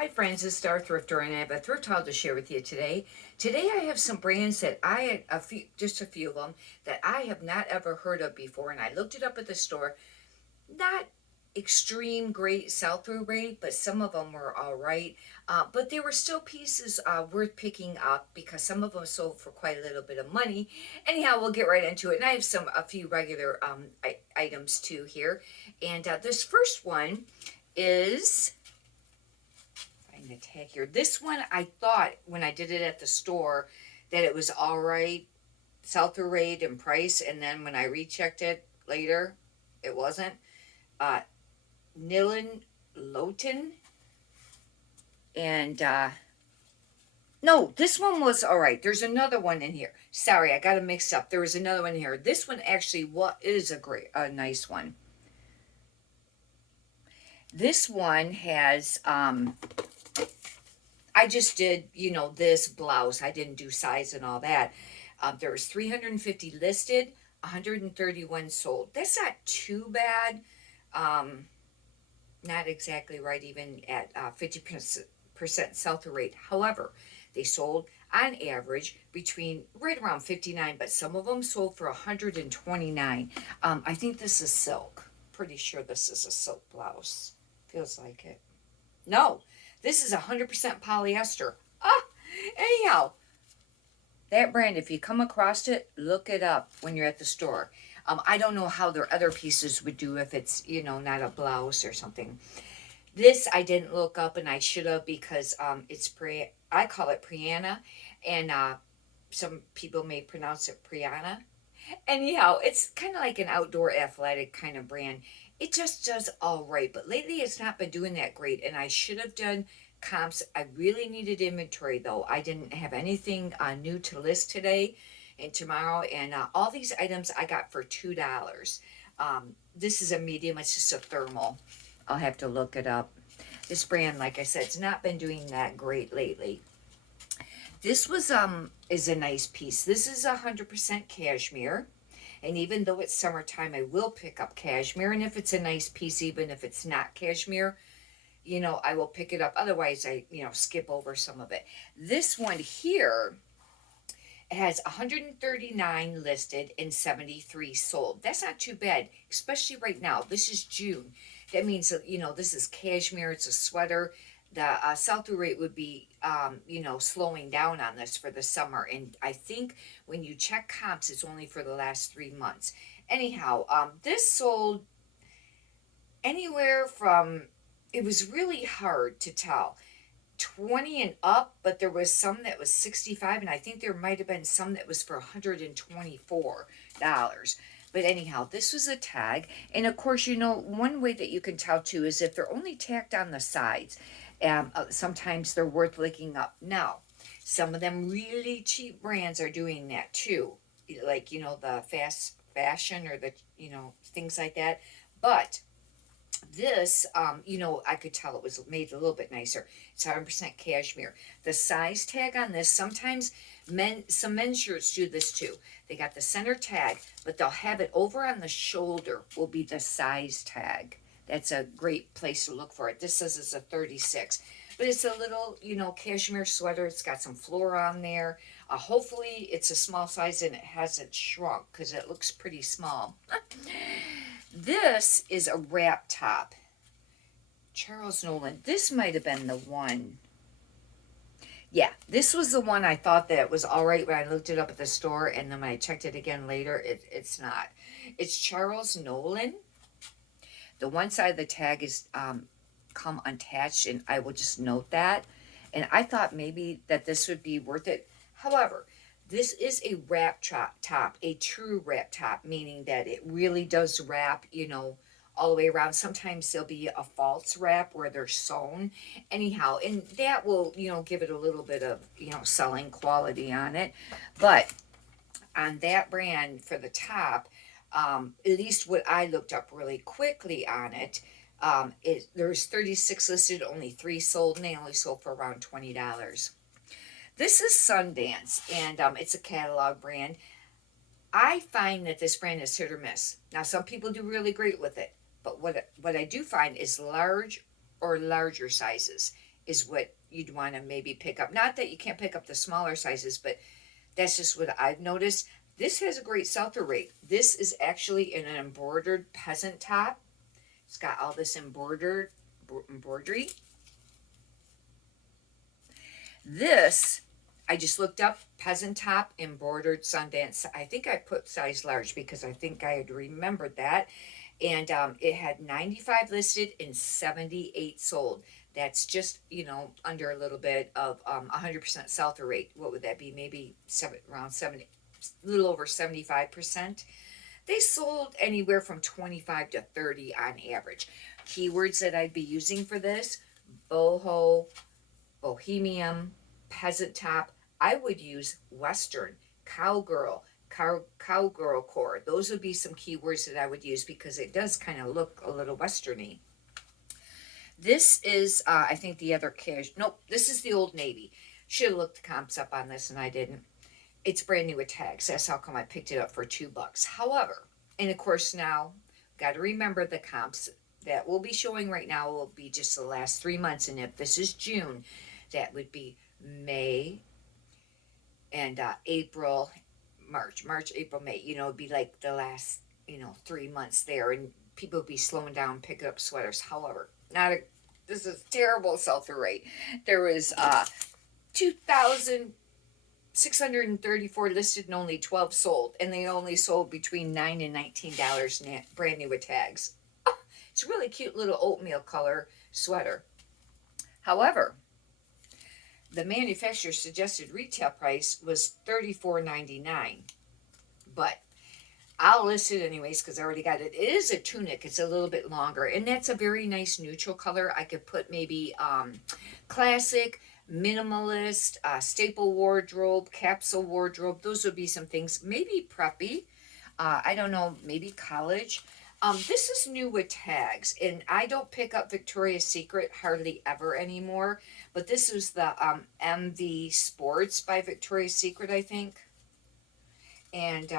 Hi friends, it's Star Thrifter and I have a thrift haul to share with you today. Today I have some brands that I had just a few of them that I have not ever heard of before, and I looked it up at the store. Not extreme great sell-through rate, but some of them were all right. But there were still pieces worth picking up because some of them sold for quite a little bit of money. Anyhow, we'll get right into it. And I have a few regular items too here. And this first one is the tag here. This one, I thought when I did it at the store that it was all right, sell-through rate and price, and then when I rechecked it later, it wasn't. Uh, Nili, LOTAN, and no, this one was all right. There's another one in here. Sorry, I got it mixed up. There was another one here. This one actually is a nice one. This one has I just did, this blouse. I didn't do size and all that. There was 350 listed, 131 sold. That's not too bad. Not exactly right, even at 50% sell-through rate. However, they sold on average between right around 59, but some of them sold for 129. I think this is silk. Pretty sure this is a silk blouse. Feels like it. No, this is 100% polyester. Anyhow, that brand, if you come across it, look it up when you're at the store. I don't know how their other pieces would do if it's, not a blouse or something. This I didn't look up, and I should have, because I call it Priana, and some people may pronounce it Priana. Anyhow, it's kind of like an outdoor athletic kind of brand. It just does all right, but lately it's not been doing that great, and I should have done comps. I really needed inventory, though. I didn't have anything new to list today and tomorrow, and all these items I got for $2. This is a medium. It's just a thermal. I'll have to look it up. This brand, like I said, it's not been doing that great lately. This is a nice piece. This is 100% cashmere. And even though it's summertime, I will pick up cashmere. And if it's a nice piece, even if it's not cashmere, I will pick it up. Otherwise, I, skip over some of it. This one here has 139 listed and 73 sold. That's not too bad, especially right now. This is June. That means that, this is cashmere. It's a sweater. The sell-through rate would be, slowing down on this for the summer. And I think when you check comps, it's only for the last 3 months. Anyhow, this sold anywhere from, it was really hard to tell, 20 and up, but there was some that was 65, and I think there might have been some that was for $124. But anyhow, this was a tag. And of course, one way that you can tell too is if they're only tacked on the sides. Sometimes they're worth looking up. Now, some of them really cheap brands are doing that too. Like, the fast fashion or the, things like that. But this, I could tell it was made a little bit nicer. It's 100% cashmere. The size tag on this, sometimes some men's shirts do this too. They got the center tag, but they'll have it over on the shoulder will be the size tag. That's a great place to look for it. This says it's a 36, but it's a little, cashmere sweater. It's got some flora on there. Hopefully it's a small size and it hasn't shrunk because it looks pretty small. This is a wrap top. Charles Nolan. This might have been the one. Yeah, this was the one I thought that was all right when I looked it up at the store, and then when I checked it again later, it's not. It's Charles Nolan. The one side of the tag is come unattached, and I will just note that. And I thought maybe that this would be worth it. However, this is a wrap top, a true wrap top, meaning that it really does wrap, all the way around. Sometimes there'll be a false wrap where they're sewn. Anyhow, and that will, give it a little bit of, selling quality on it. But on that brand for the top, at least what I looked up really quickly on it, there's 36 listed, only 3 sold, and they only sold for around $20. This is Sundance, and it's a catalog brand. I find that this brand is hit or miss. Now, some people do really great with it, but what I do find is large or larger sizes. is what you'd want to maybe pick up. Not that you can't pick up the smaller sizes, but that's just what I've noticed. This has a great sell-through rate. This is actually in an embroidered peasant top. It's got all this embroidery. This, I just looked up peasant top embroidered Sundance. I think I put size large because I think I had remembered that. And it had 95 listed and 78 sold. That's just, under a little bit of 100% sell-through rate. What would that be? Maybe around 70, a little over 75%. They sold anywhere from 25 to 30 on average. Keywords that I'd be using for this: boho, bohemian, peasant top. I would use western, cowgirl, cowgirl core. Those would be some keywords that I would use because it does kind of look a little westerny. This is, I think the other cash. Nope, this is the Old Navy. Should have looked the comps up on this and I didn't. It's brand new with tags. That's how come I picked it up for $2. However, and of course now, got to remember the comps that we'll be showing right now will be just the last 3 months. And if this is June, that would be May and April, March, April, May. It'd be like the last, 3 months there. And people would be slowing down, picking up sweaters. However, this is terrible sell-through rate. There was 2,634 listed and only 12 sold, and they only sold between $9 and $19 brand new with tags. Oh, it's a really cute little oatmeal color sweater. However, the manufacturer's suggested retail price was $34.99, but I'll list it anyways because I already got it. It is a tunic. It's a little bit longer, and that's a very nice neutral color. I could put maybe classic, minimalist, staple wardrobe, capsule wardrobe. Those would be some things. Maybe preppy. I don't know, maybe college. This is new with tags, and I don't pick up Victoria's Secret hardly ever anymore. But this is the MV Sports by Victoria's Secret, I think. And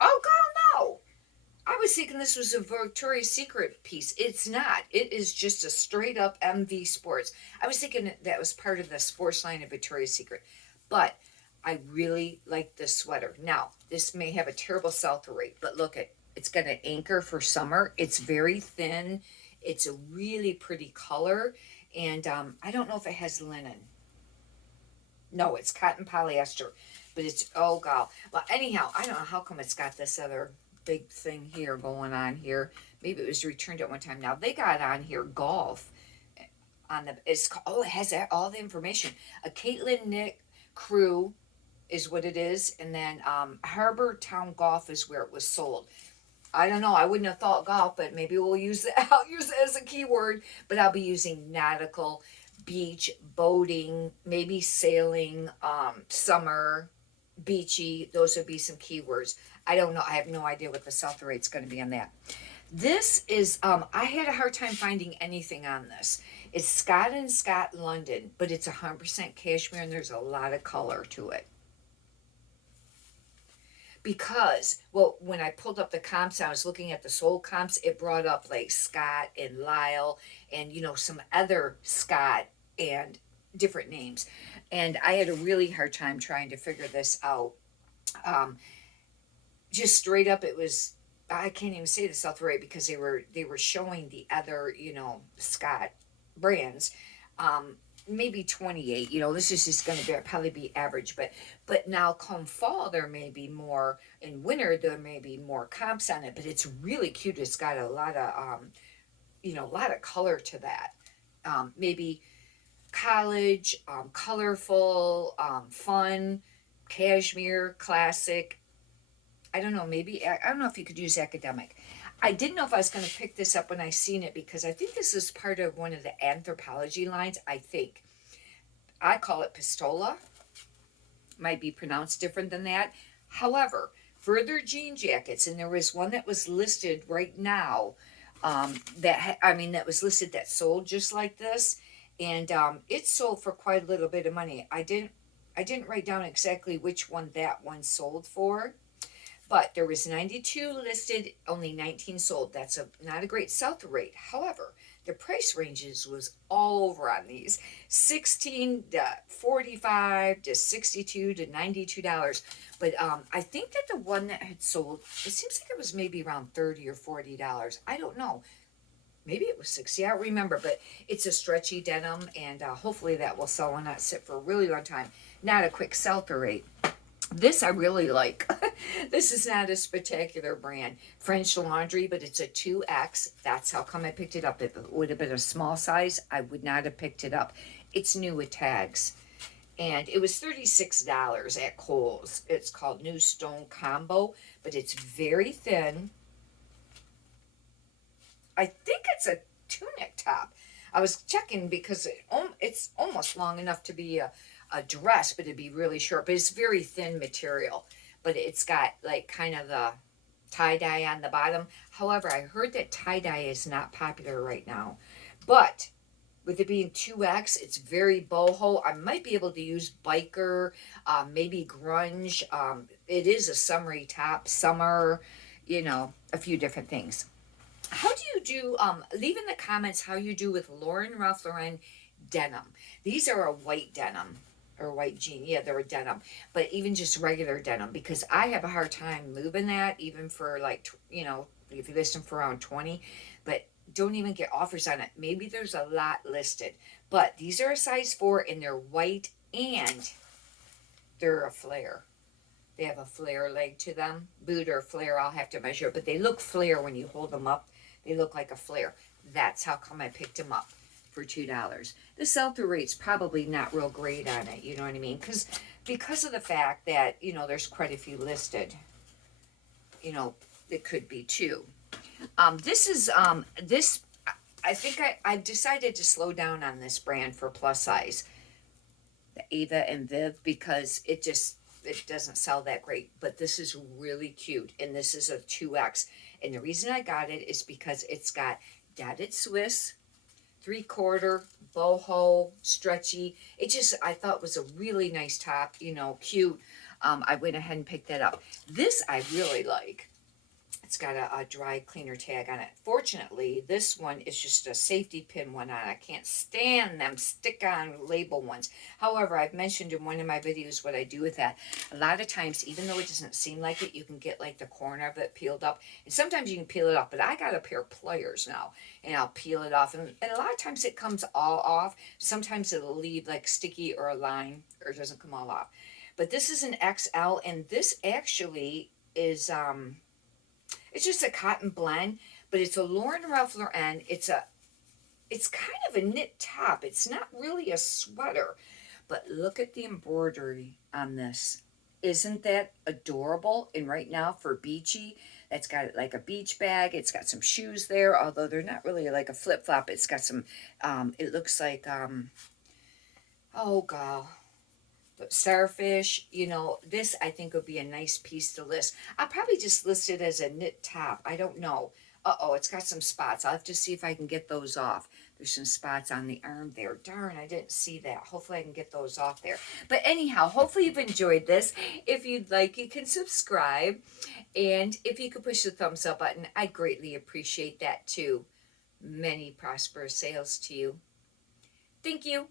oh God, no! I was thinking this was a Victoria's Secret piece. It's not. It is just a straight up MV Sports. I was thinking that was part of the sports line of Victoria's Secret. But I really like this sweater. Now, this may have a terrible sell-through rate, but look at it's got an anchor for summer. It's very thin. It's a really pretty color. And I don't know if it has linen. No, it's cotton polyester. But it's, oh God. Well, anyhow, I don't know how come it's got this other big thing here going on here. Maybe it was returned at one time. Now, they got on here golf. It has all the information. A Caitlin Nick Crew is what it is. And then Harbor Town Golf is where it was sold. I don't know. I wouldn't have thought golf, but maybe we'll use it. I'll use it as a keyword. But I'll be using nautical, beach, boating, maybe sailing, summer, beachy. Those would be some keywords. I don't know. I have no idea what the sell-through rate's going to be on that. This is, I had a hard time finding anything on this. It's Scott & Scott London, but it's 100% cashmere and there's a lot of color to it. Because, well, when I pulled up the comps, I was looking at the sold comps, it brought up like Scott and Lyle and, some other Scott and different names. And I had a really hard time trying to figure this out. Just straight up, it was, I can't even say the sell-through rate because they were showing the other, Scott brands. Maybe 28, this is just going to probably be average, but now come fall, there may be more, in winter, there may be more comps on it, but it's really cute. It's got a lot of, a lot of color to that. Maybe college, colorful, fun, cashmere, classic. I don't know, maybe, I don't know if you could use academic. I didn't know if I was going to pick this up when I seen it because I think this is part of one of the anthropology lines. I think. I call it pistola. Might be pronounced different than that. However, further jean jackets, and there was one that was listed right now that was listed that sold just like this. And it sold for quite a little bit of money. I didn't write down exactly which one that one sold for. But there was 92 listed, only 19 sold. That's not a great sell-through rate. However, the price ranges was all over on these. 16 to 45 to 62 to $92. But I think that the one that had sold, it seems like it was maybe around $30 or $40. I don't know. Maybe it was 60. I don't remember, but it's a stretchy denim, and hopefully that will sell and not sit for a really long time. Not a quick sell-through rate. This I really like. This is not a spectacular brand. French Laundry, but it's a 2X. That's how come I picked it up. If it would have been a small size, I would not have picked it up. It's new with tags. And it was $36 at Kohl's. It's called New Stone Combo, but it's very thin. I think it's a tunic top. I was checking because it's almost long enough to be a dress, but it'd be really short. But it's very thin material. But it's got like kind of the tie-dye on the bottom. However, I heard that tie-dye is not popular right now. But with it being 2X, it's very boho. I might be able to use biker, maybe grunge. It is a summery top, summer, you know, a few different things. How do you do, leave in the comments how you do with Ralph Lauren denim. These are a white denim, or white jean. Yeah, they're a denim. But even just regular denim, because I have a hard time moving that, even for like, you know, if you list them for around 20. But don't even get offers on it. Maybe there's a lot listed. But these are a size 4, and they're white, and they're a flare. They have a flare leg to them. Boot or flare, I'll have to measure it. But they look flare when you hold them up. They look like a flare. That's how come I picked them up for $2. The sell-through rate's probably not real great on it, you know what I mean? Because of the fact that, you know, there's quite a few listed. You know, it could be 2. This, I think I've decided to slow down on this brand for plus size. The Ava and Viv, because it doesn't sell that great. But this is really cute, and this is a 2X. And the reason I got it is because it's got dotted Swiss, 3/4, boho, stretchy. I thought was a really nice top, you know, cute. I went ahead and picked that up. This I really like. It's got a dry cleaner tag on it. Fortunately, this one is just a safety pin one on. I can't stand them stick-on label ones. However, I've mentioned in one of my videos what I do with that. A lot of times, even though it doesn't seem like it, you can get like the corner of it peeled up. And sometimes you can peel it off, but I got a pair of pliers now, and I'll peel it off. And a lot of times it comes all off. Sometimes it'll leave like sticky or a line, or it doesn't come all off. But this is an XL, and this actually is... it's just a cotton blend, but it's a Ralph Lauren. It's kind of a knit top. It's not really a sweater, but look at the embroidery on this. Isn't that adorable? And right now for beachy, that's got like a beach bag. It's got some shoes there, although they're not really like a flip-flop. It's got some, it looks like, oh god, starfish. You know, this I think would be a nice piece to list. I'll probably just list it as a knit top. I don't know. Uh-oh, it's got some spots. I'll have to see if I can get those off. There's some spots on the arm there. Darn, I didn't see that. Hopefully I can get those off there. But anyhow, hopefully you've enjoyed this. If you'd like, you can subscribe. And if you could push the thumbs up button, I'd greatly appreciate that too. Many prosperous sales to you. Thank you.